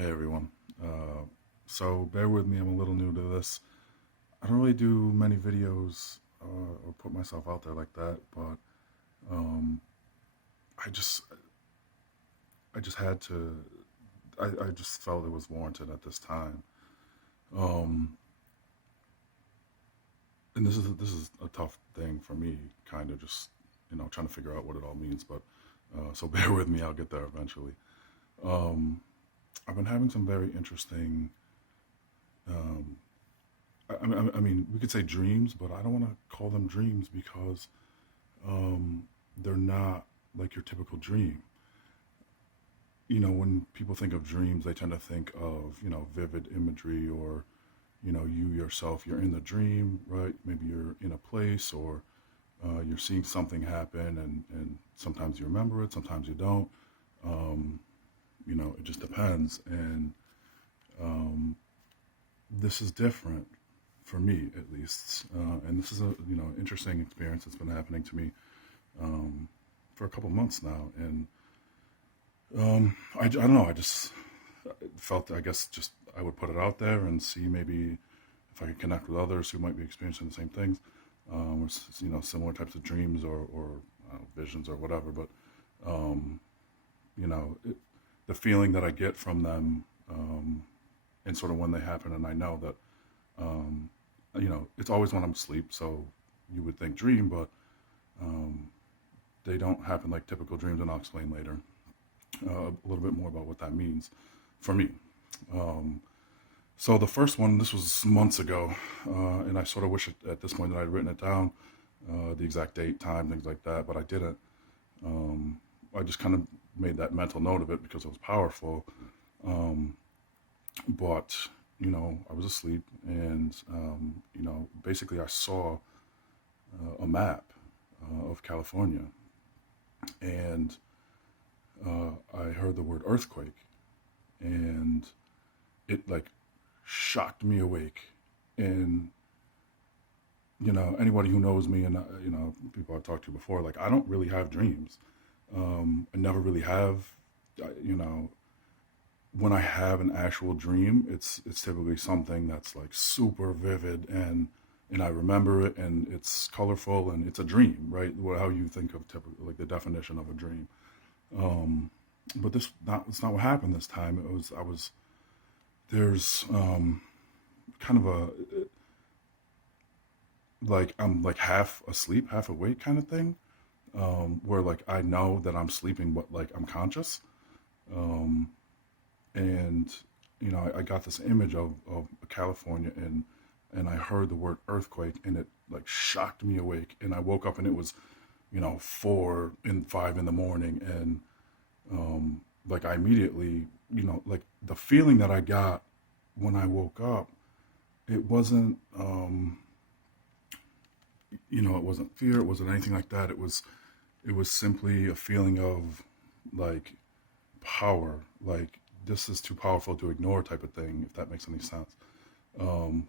Hey everyone. So bear with me, I'm a little new to this. I don't really do many videos or put myself out there like that, but um, I just I just had to I just felt it was warranted at this time. Um, and this is a tough thing for me, kind of just trying to figure out what it all means. But so bear with me, I'll get there eventually. Um, I've been having some very interesting um, I mean, we could say dreams, but I don't want to call them dreams because they're not like your typical dream. When people think of dreams, they tend to think of, vivid imagery or, you yourself, you're in the dream, right? Maybe you're in a place or you're seeing something happen and sometimes you remember it, sometimes you don't. Um, it just depends. And this is different for me at least. And this is a interesting experience that's been happening to me for a couple months now. And I don't know. I just felt I guess just I would put it out there and see maybe if I could connect with others who might be experiencing the same things, or similar types of dreams or visions or whatever. But um, you know, it, the feeling that I get from them, and sort of when they happen, and I know that it's always when I'm asleep. So you would think dream, but um, they don't happen like typical dreams, and I'll explain later a little bit more about what that means for me. Um, so the first one, this was months ago, and I sort of wish at this point that I'd written it down, the exact date, time, things like that, but I didn't. Um, I just kind of made that mental note of it because it was powerful. Um, but I was asleep, and basically I saw a map of California, and I heard the word earthquake, and it like shocked me awake. And anybody who knows me and people I've talked to before, like I don't really have dreams. I never really have. I- You know, when I have an actual dream, it's typically something that's like super vivid and I remember it and it's colorful and it's a dream, right? How you think of typical like the definition of a dream. Um, but this not it's not what happened this time. It was I was there's kind of a like I'm like half asleep, half awake kind of thing, where like I know that I'm sleeping, but like I'm conscious. Um, and I got this image of California and I heard the word earthquake and it like shocked me awake and I woke up and it was 4 and 5 in the morning and like I immediately like the feeling that I got when I woke up, it wasn't it wasn't fear, it wasn't anything like that. It was simply a feeling of like power, like this is too powerful to ignore type of thing, if that makes any sense.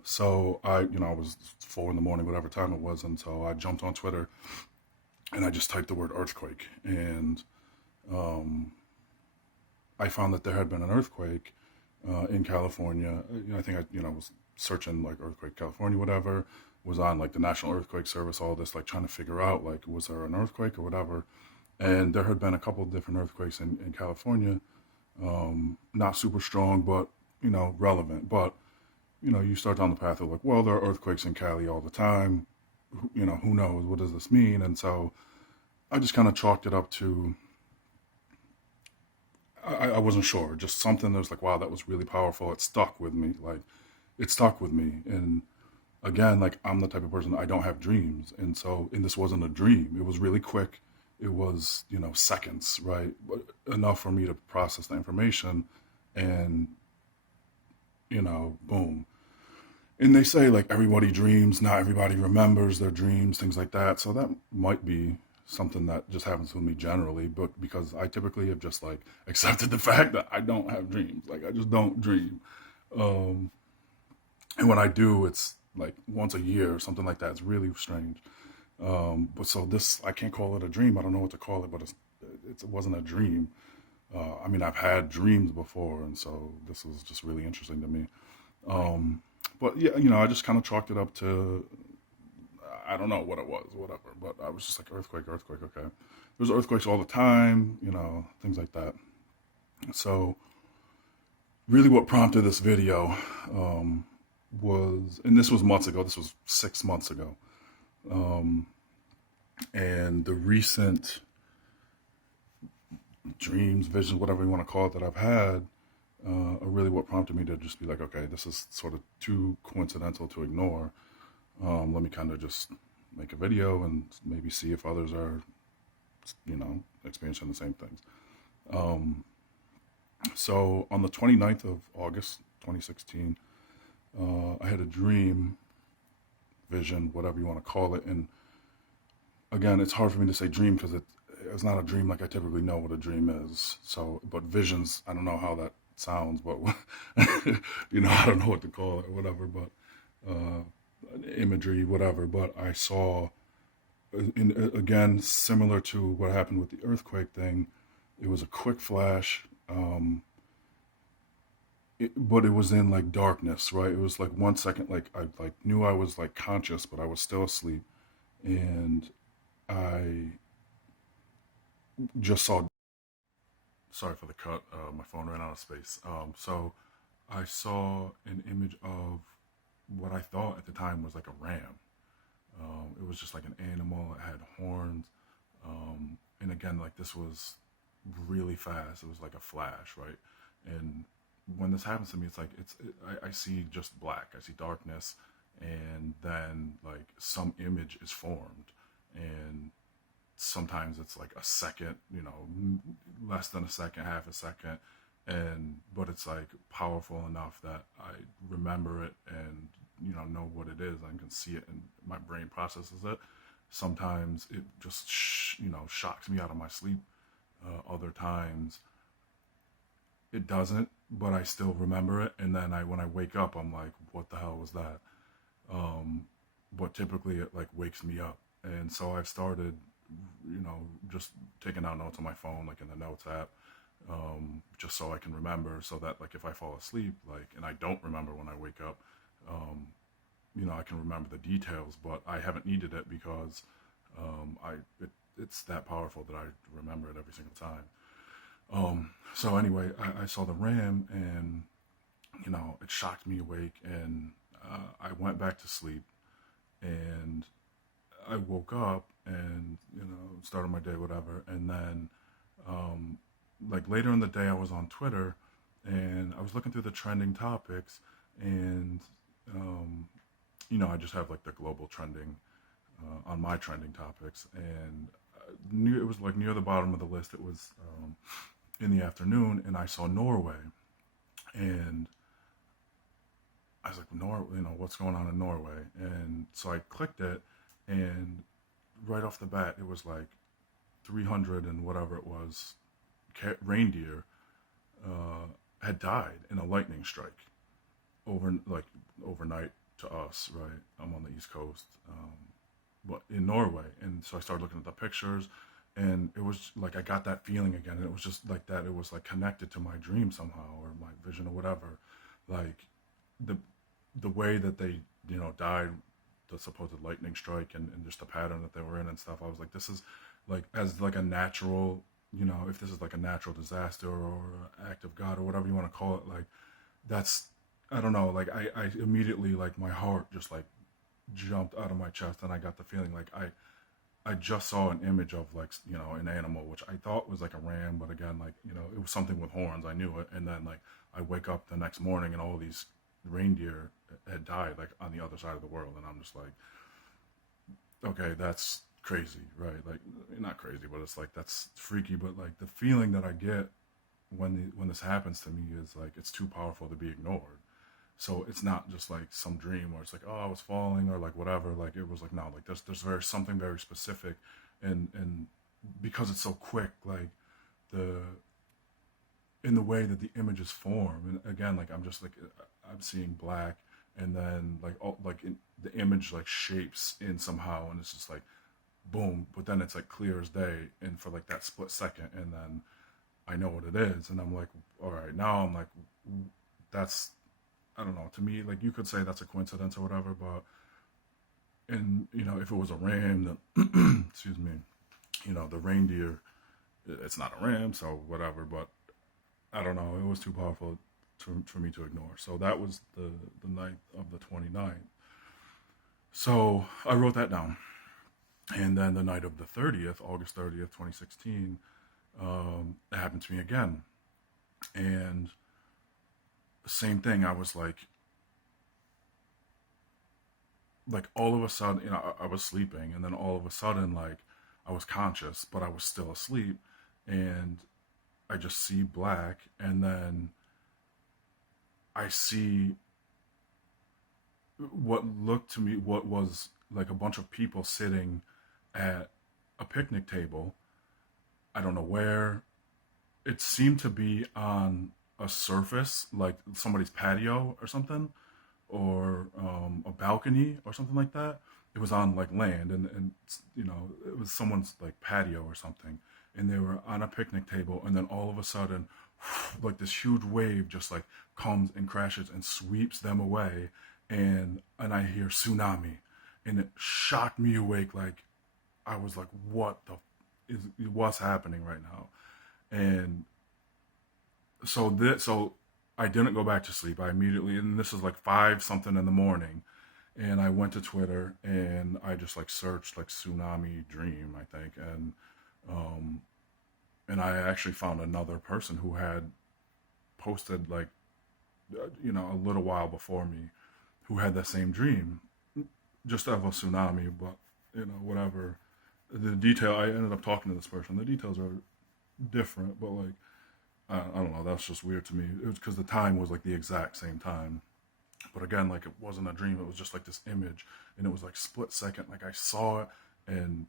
So I was 4 in the morning, whatever time it was, and so I jumped on Twitter and I just typed the word earthquake, and um, I found that there had been an earthquake in California. I think I was searching like earthquake California, whatever. Was on like the National Earthquake Service, all this like trying to figure out like was there an earthquake or whatever. And there had been a couple of different earthquakes in California, not super strong, but relevant. But you start down the path of like, well, there are earthquakes in Cali all the time. Who knows? What does this mean? And so I just kind of chalked it up to I wasn't sure, just something that was like, wow, that was really powerful. It stuck with me, like it stuck with me. And again, like I'm the type of person I don't have dreams, and this wasn't a dream. It was really quick. It was seconds, right? But enough for me to process the information, and boom. And they say like everybody dreams, not everybody remembers their dreams, things like that. So that might be something that just happens with me generally, but because I typically have just like accepted the fact that I don't have dreams, like I just don't dream. Um, and when I do, it's like once a year or something like that. It's really strange. But so this, I can't call it a dream. I don't know what to call it, but it wasn't a dream. I mean, I've had dreams before, and so this was just really interesting to me. Um, but yeah, I just kind of chalked it up to, I don't know what it was, whatever. But I was just like, earthquake, earthquake, okay. There's earthquakes all the time, things like that. So really, what prompted this video was, and this was months ago. This was 6 months ago, um, and the recent dreams, visions, whatever you want to call it, that I've had are really what prompted me to just be like, okay, this is sort of too coincidental to ignore. Let me kind of just make a video and maybe see if others are, experiencing the same things. Um, so on the 29th of August, 2016, I had a dream, vision, whatever you want to call it. And again, it's hard for me to say dream because it's not a dream like I typically know what a dream is. So, but visions, I don't know how that sounds, but I don't know what to call it or whatever, but imagery, whatever. But I saw, again, similar to what happened with the earthquake thing, it was a quick flash. But it was in like darkness, right? It was like 1 second, like I like knew I was like conscious, but I was still asleep, and I just saw. Sorry for the cut. My phone ran out of space. So I saw an image of what I thought at the time was like a ram. It was just like an animal. It had horns, and again, like this was really fast. It was like a flash, right? And when this happens to me, it's like I see just black. I see darkness, and then like some image is formed, and sometimes it's like a second, less than a second, half a second, but it's like powerful enough that I remember it and know what it is. I can see it and my brain processes it. Sometimes it just shocks me out of my sleep. Other times it doesn't, but I still remember it. And then when I wake up, I'm like, what the hell was that? But typically it like wakes me up. And so I've started, just taking out notes on my phone, like in the notes app, just so I can remember, so that like if I fall asleep, like, and I don't remember when I wake up, I can remember the details, but I haven't needed it because it's that powerful that I remember it every single time. So anyway, I saw the ram, and it shocked me awake, and I went back to sleep, and I woke up and started my day, whatever, and then like later in the day, I was on Twitter, and I was looking through the trending topics, and I just have like the global trending on my trending topics, and it was like near the bottom of the list. It was in the afternoon, and I saw Norway, and I was like, what's going on in Norway? And so I clicked it, and right off the bat, it was like 300 and whatever it was, reindeer had died in a lightning strike overnight to us, right? I'm on the East Coast, but in Norway. And so I started looking at the pictures, and it was like I got that feeling again, and it was just like that. It was like connected to my dream somehow, or my vision, or whatever. Like the way that they died, the supposed lightning strike, and just the pattern that they were in and stuff. I was like, this is like as like a natural, if this is like a natural disaster or act of God or whatever you want to call it, like that's, I don't know, like I immediately, like my heart just like jumped out of my chest, and I got the feeling like I just saw an image of like an animal, which I thought was like a ram, but again, like it was something with horns. I knew it, and then like I wake up the next morning, and all these reindeer had died like on the other side of the world, and I'm just like, okay, that's crazy, right? Like not crazy, but it's like that's freaky. But like the feeling that I get when this happens to me is like it's too powerful to be ignored. So it's not just like some dream where it's like, oh, I was falling or like whatever. Like it was like, no, like there's something very specific, and because it's so quick, like the in the way that the images form, and again, like I'm just like I'm seeing black, and then like the image like shapes in somehow, and it's just like boom, but then it's like clear as day, and for like that split second, and then I know what it is. And I'm like, all right, now I'm like, that's, I don't know, to me, like you could say that's a coincidence or whatever, but, and, if it was a ram, then, excuse me, the reindeer, it's not a ram, so whatever, but I don't know, it was too powerful for me to ignore. So that was the night of the 29th. So I wrote that down. And then the night of the 30th, August 30th, 2016, it happened to me again. And the same thing, I was like all of a sudden, I was sleeping, and then all of a sudden, like I was conscious, but I was still asleep, and I just see black, and then I see what looked to me what was like a bunch of people sitting at a picnic table. I don't know where. It seemed to be on a surface, like somebody's patio or something, or a balcony or something like that. It was on like land, and it was someone's like patio or something, and they were on a picnic table, and then all of a sudden, like this huge wave just like comes and crashes and sweeps them away, and I hear tsunami, and it shocked me awake. Like I was like, what the is what's happening right now? And so I didn't go back to sleep. I immediately, and this is like five something in the morning, and I went to Twitter and I just like searched like tsunami dream, I think, um and I actually found another person who had posted like a little while before me, who had that same dream, just of a tsunami, but whatever. The detail, I ended up talking to this person. The details are different, but like I don't know. That's just weird to me. It was because the time was like the exact same time. But again, like it wasn't a dream. It was just like this image, and it was like split second. Like I saw it, and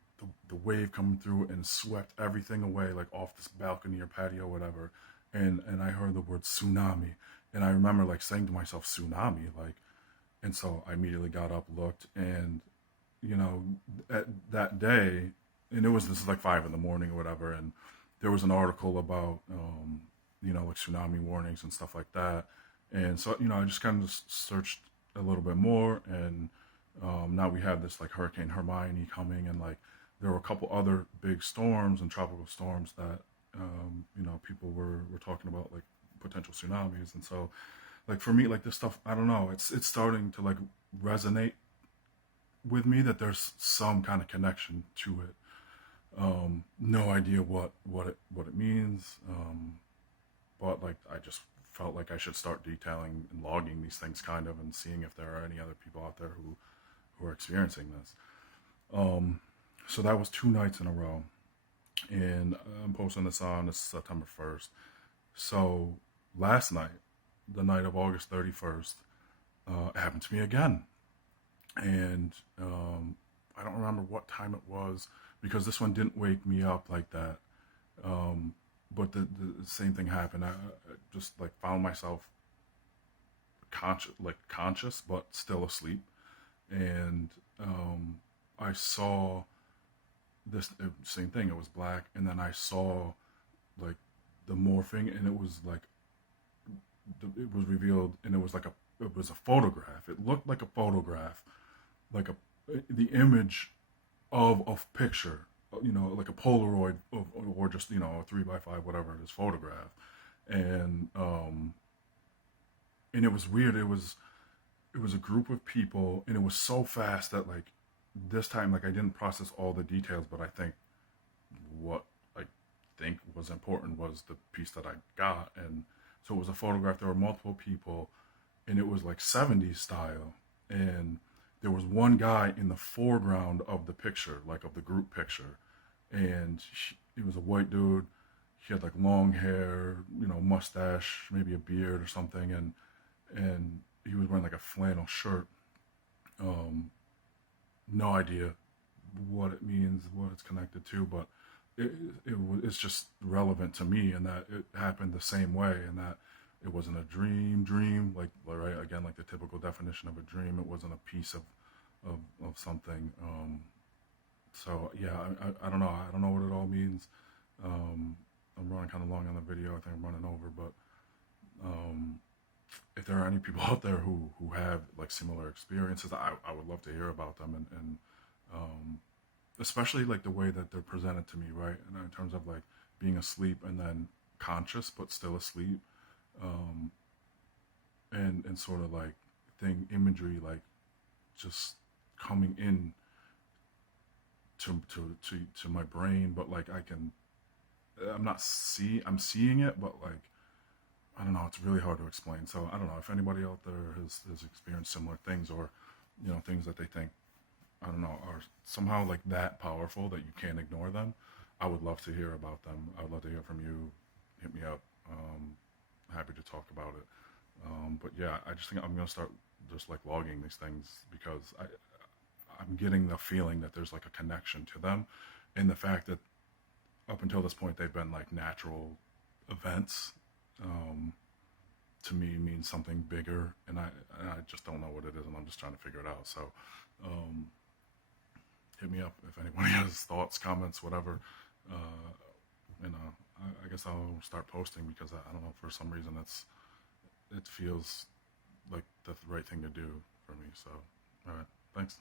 the wave coming through and swept everything away, like off this balcony or patio, or whatever. And I heard the word tsunami, and I remember like saying to myself, tsunami, like. And so I immediately got up, looked, and you know, at that day, and this is like 5 in the morning or whatever, and there was an article about like tsunami warnings and stuff like that, and so I just kind of searched a little bit more, and now we have this like Hurricane Hermione coming, and like there were a couple other big storms and tropical storms that people were talking about, like potential tsunamis, and so like for me, like this stuff, I don't know, it's starting to like resonate with me that there's some kind of connection to it. No idea what it means, but like I just felt like I should start detailing and logging these things, kind of, and seeing if there are any other people out there who are experiencing this. Um, so that was 2 nights in a row, and I'm posting this on this September 1st. So last night, the night of August 31st, it happened to me again, and I don't remember what time it was because this one didn't wake me up like that. Um, but the same thing happened. I just like found myself conscious, but still asleep, and I saw this same thing. It was black, and then I saw like the morphing, and it was like it was revealed, and it was a photograph. It looked like a photograph, like the image of a picture, like a Polaroid or just a 3x5, whatever it is, photograph, and and it was weird. It was a group of people, and it was so fast that like this time, like I didn't process all the details, but I think what I think was important was the piece that I got, and so it was a photograph. There were multiple people, and it was like 70s style, and there was one guy in the foreground of the picture, like of the group picture, and he was a white dude. He had like long hair, mustache, maybe a beard or something, and he was wearing like a flannel shirt. Um, no idea what it means, what it's connected to, but it's just relevant to me, and that it happened the same way, and that it wasn't a dream, like right again, like the typical definition of a dream. It wasn't a piece of something. So yeah, I don't know. I don't know what it all means. Um, I'm running kind of long on the video. I think I'm running over, but um, if there are any people out there who have like similar experiences, I would love to hear about them, and um, especially like the way that they're presented to me, right? And in terms of like being asleep and then conscious but still asleep, um, and sort of like thing imagery like just coming in to my brain, but like I'm seeing it, but like I don't know, it's really hard to explain. So I don't know if anybody out there has experienced similar things, or things that they think, I don't know, are somehow like that powerful that you can't ignore them. I would love to hear about them. I would love to hear from you. Hit me up. Happy to talk about it. But yeah, I just think I'm gonna start just like logging these things, because I'm getting the feeling that there's like a connection to them, and the fact that up until this point they've been like natural events, um, to me means something bigger, and I just don't know what it is, and I'm just trying to figure it out. So um, hit me up if anybody has thoughts, comments, whatever. Uh, I guess I'll start posting, because I don't know, for some reason it feels like the right thing to do for me. So all right, thanks.